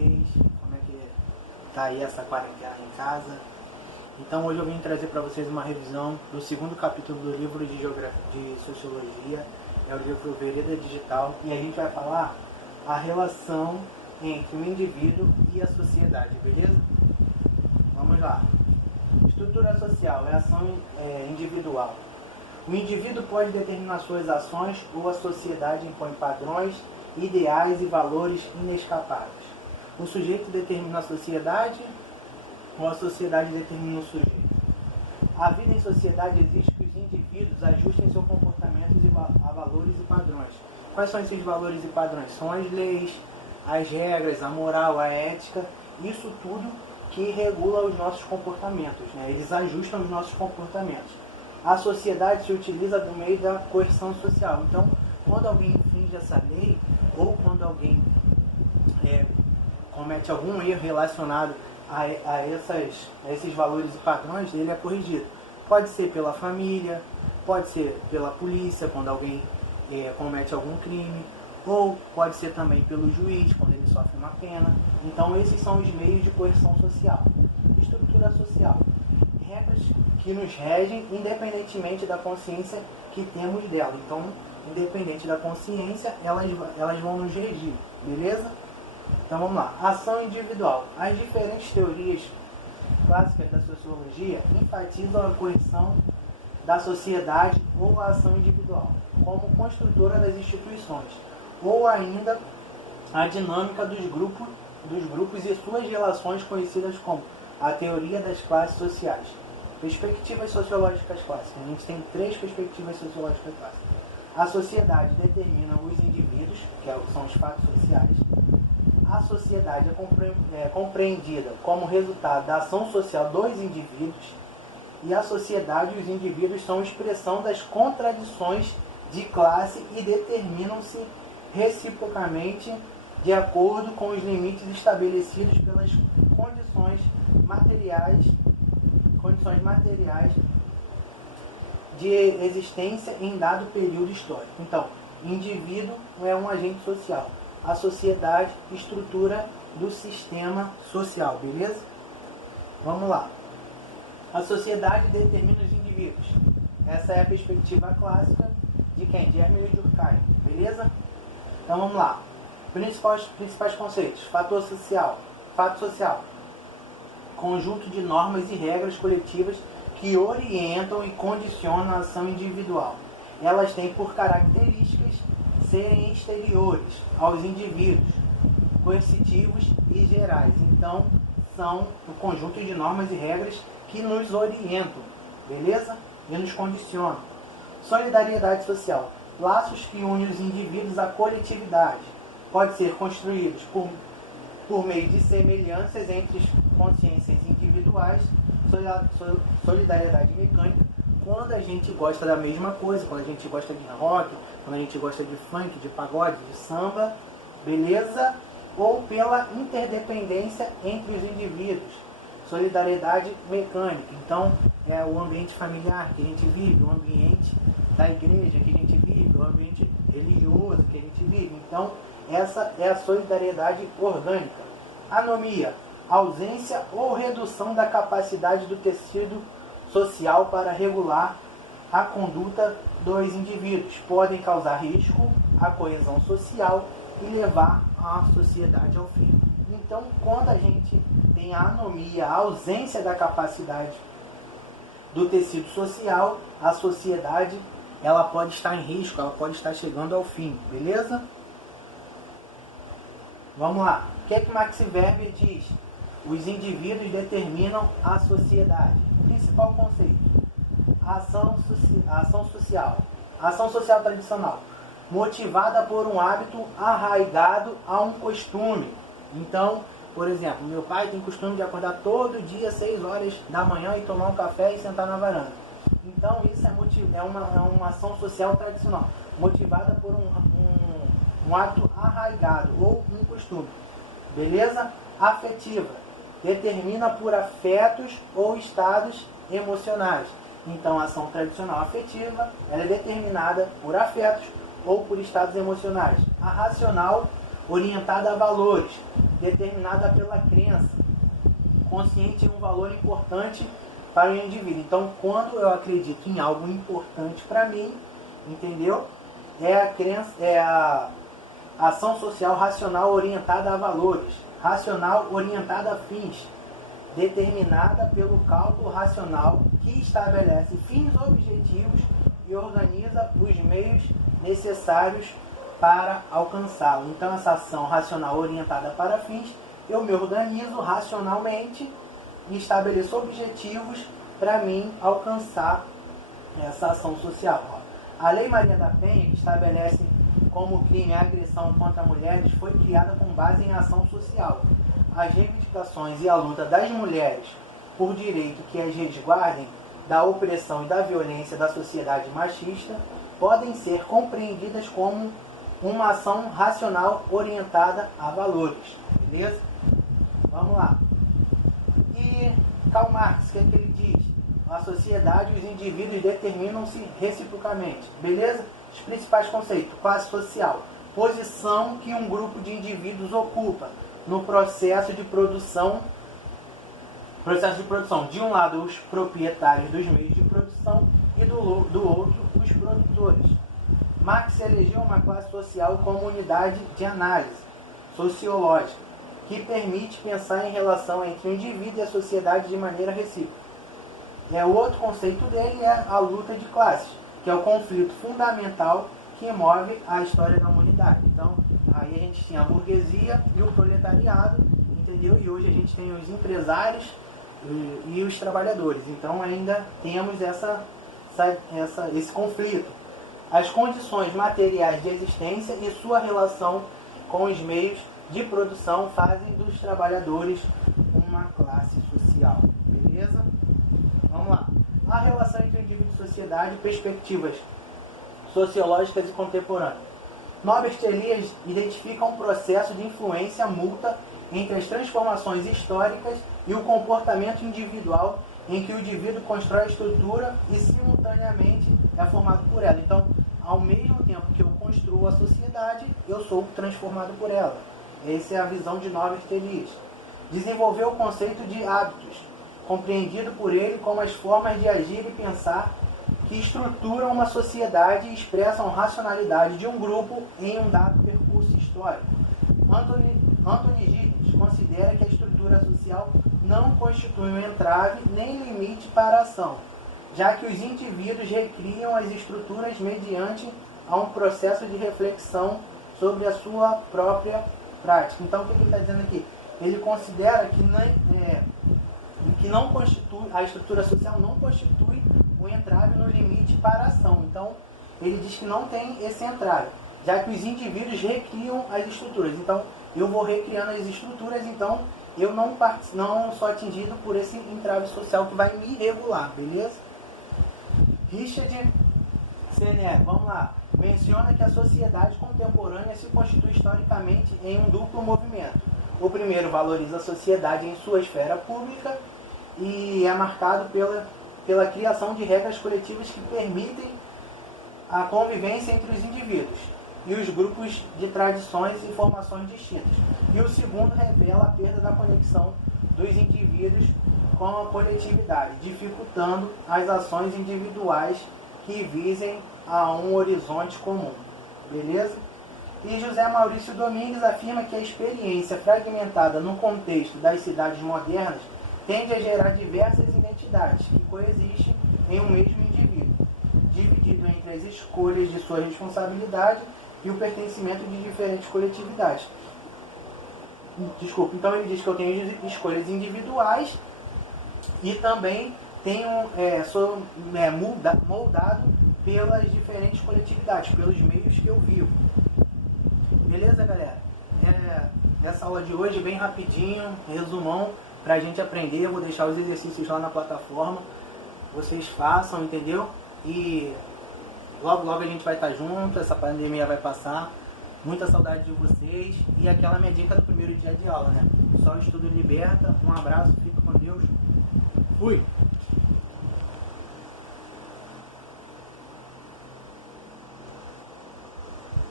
vocês? Como é que tá aí essa quarentena em casa? Então hoje eu vim trazer para vocês uma revisão do segundo capítulo do livro de Sociologia, é o livro Vereda Digital, e a gente vai falar a relação entre o indivíduo e a sociedade, beleza? Vamos lá. Estrutura social é ação individual. O indivíduo pode determinar suas ações ou a sociedade impõe padrões, ideais e valores inescapáveis. O sujeito determina a sociedade ou a sociedade determina o sujeito. A vida em sociedade exige que os indivíduos ajustem seus comportamentos a valores e padrões. Quais são esses valores e padrões? São as leis, as regras, a moral, a ética, isso tudo que regula os nossos comportamentos, né? Eles ajustam os nossos comportamentos. A sociedade se utiliza do meio da coerção social. Então, quando alguém infringe essa lei, ou quando alguém comete algum erro relacionado a esses valores e padrões, ele é corrigido. Pode ser pela família, pode ser pela polícia, quando alguém comete algum crime, ou pode ser também pelo juiz, quando ele sofre uma pena. Então, esses são os meios de coerção social. Estrutura social. Regras que nos regem independentemente da consciência que temos dela. Então, independente da consciência, elas vão nos regir, beleza? Então vamos lá. Ação individual. As diferentes teorias clássicas da sociologia enfatizam a coerção da sociedade ou a ação individual como construtora das instituições, ou ainda a dinâmica dos grupos e suas relações, conhecidas como a teoria das classes sociais. Perspectivas sociológicas clássicas. A gente tem 3 perspectivas sociológicas clássicas. A sociedade determina os indivíduos, que são os fatos sociais. A sociedade é compreendida como resultado da ação social dos indivíduos. E a sociedade e os indivíduos são expressão das contradições de classe e determinam-se reciprocamente de acordo com os limites estabelecidos pelas condições materiais de existência em dado período histórico. Então, indivíduo é um agente social. A sociedade, estrutura do sistema social, beleza? Vamos lá. A sociedade determina os indivíduos. Essa é a perspectiva clássica de quem? De Hermes e Durkheim, beleza? Então vamos lá. Principais conceitos. Fato social. Conjunto de normas e regras coletivas que orientam e condicionam a ação individual. Elas têm por características serem exteriores aos indivíduos, coercitivos e gerais. Então, são o conjunto de normas e regras que nos orientam, beleza? E nos condicionam. Solidariedade social. Laços que unem os indivíduos à coletividade. Pode ser construídos por meio de semelhanças entre consciências individuais. Solidariedade mecânica, quando a gente gosta da mesma coisa, quando a gente gosta de rock, quando a gente gosta de funk, de pagode, de samba, beleza? Ou pela interdependência entre os indivíduos. Solidariedade mecânica, então é o ambiente familiar que a gente vive, o ambiente da igreja que a gente vive, o ambiente religioso que a gente vive. Então, essa é a solidariedade orgânica. Anomia, ausência ou redução da capacidade do tecido social para regular a conduta dos indivíduos. Podem causar risco à coesão social e levar a sociedade ao fim. Então, quando a gente tem a anomia, a ausência da capacidade do tecido social, a sociedade ela pode estar em risco, ela pode estar chegando ao fim, beleza? Vamos lá. O que é que Max Weber diz? Os indivíduos determinam a sociedade. Principal conceito. Ação social. Ação social tradicional. Motivada por um hábito arraigado a um costume. Então, por exemplo, meu pai tem costume de acordar todo dia 6 horas da manhã e tomar um café e sentar na varanda. Então, isso é uma ação social tradicional. Motivada por um hábito arraigado ou um costume. Beleza? Afetiva. Determina por afetos ou estados emocionais. Então, a ação tradicional afetiva ela é determinada por afetos ou por estados emocionais. A racional orientada a valores, determinada pela crença, consciente de um valor importante para o indivíduo. Então, quando eu acredito em algo importante para mim, entendeu? É a ação social racional orientada a valores, racional orientada a fins, determinada pelo cálculo racional que estabelece fins objetivos e organiza os meios necessários para alcançá-lo. Então, essa ação racional orientada para fins, eu me organizo racionalmente e estabeleço objetivos para mim alcançar essa ação social. A Lei Maria da Penha, que estabelece como crime a agressão contra mulheres, foi criada com base em ação social. As reivindicações e a luta das mulheres por direito que as resguardem da opressão e da violência da sociedade machista podem ser compreendidas como uma ação racional orientada a valores. Beleza? Vamos lá. E Karl Marx, o que ele diz? A sociedade e os indivíduos determinam-se reciprocamente. Beleza? Os principais conceitos. Classe social. Posição que um grupo de indivíduos ocupa no processo de produção. De um lado, os proprietários dos meios de produção e do outro, os produtores. Marx elegeu uma classe social como unidade de análise sociológica, que permite pensar em relação entre o indivíduo e a sociedade de maneira recíproca. O outro conceito dele é a luta de classes, que é o conflito fundamental que move a história da humanidade. Então, aí a gente tinha a burguesia e o proletariado, entendeu? E hoje a gente tem os empresários e os trabalhadores. Então, ainda temos esse conflito. As condições materiais de existência e sua relação com os meios de produção fazem dos trabalhadores uma classe social. Beleza? Vamos lá. A relação entre o indivíduo e sociedade, perspectivas sociológicas e contemporâneas. Norbert Elias identifica um processo de influência mútua entre as transformações históricas e o comportamento individual, em que o indivíduo constrói a estrutura e simultaneamente é formado por ela. Então, ao mesmo tempo que eu construo a sociedade, eu sou transformado por ela. Essa é a visão de Norbert Elias. Desenvolveu o conceito de hábitos, compreendido por ele como as formas de agir e pensar que estruturam uma sociedade e expressam a racionalidade de um grupo em um dado percurso histórico. Anthony Giddens considera que a estrutura social não constitui um entrave nem limite para a ação, já que os indivíduos recriam as estruturas mediante a um processo de reflexão sobre a sua própria prática. Então, o que ele está dizendo aqui? Ele considera que não constitui, a estrutura social não constitui um entrave no limite para a ação. Então, ele diz que não tem esse entrave, já que os indivíduos recriam as estruturas. Então, eu vou recriando as estruturas, então eu não sou atingido por esse entrave social que vai me regular, beleza? Richard Sener, vamos lá, menciona que a sociedade contemporânea se constitui historicamente em um duplo movimento. O primeiro valoriza a sociedade em sua esfera pública e é marcado pela criação de regras coletivas que permitem a convivência entre os indivíduos e os grupos de tradições e formações distintas. E o segundo revela a perda da conexão dos indivíduos com a coletividade, dificultando as ações individuais que visem a um horizonte comum. Beleza? E José Maurício Domingues afirma que a experiência fragmentada no contexto das cidades modernas tende a gerar diversas identidades que coexistem em um mesmo indivíduo, dividido entre as escolhas de sua responsabilidade e o pertencimento de diferentes coletividades. Então ele diz que eu tenho escolhas individuais e também sou moldado pelas diferentes coletividades, pelos meios que eu vivo. Beleza, galera? Essa aula de hoje bem rapidinho, resumão, pra gente aprender. Eu vou deixar os exercícios lá na plataforma, vocês façam, entendeu? E logo logo a gente vai estar junto, essa pandemia vai passar. Muita saudade de vocês. E aquela minha dica do primeiro dia de aula, né? Só o estudo liberta. Um abraço, fica com Deus. Fui!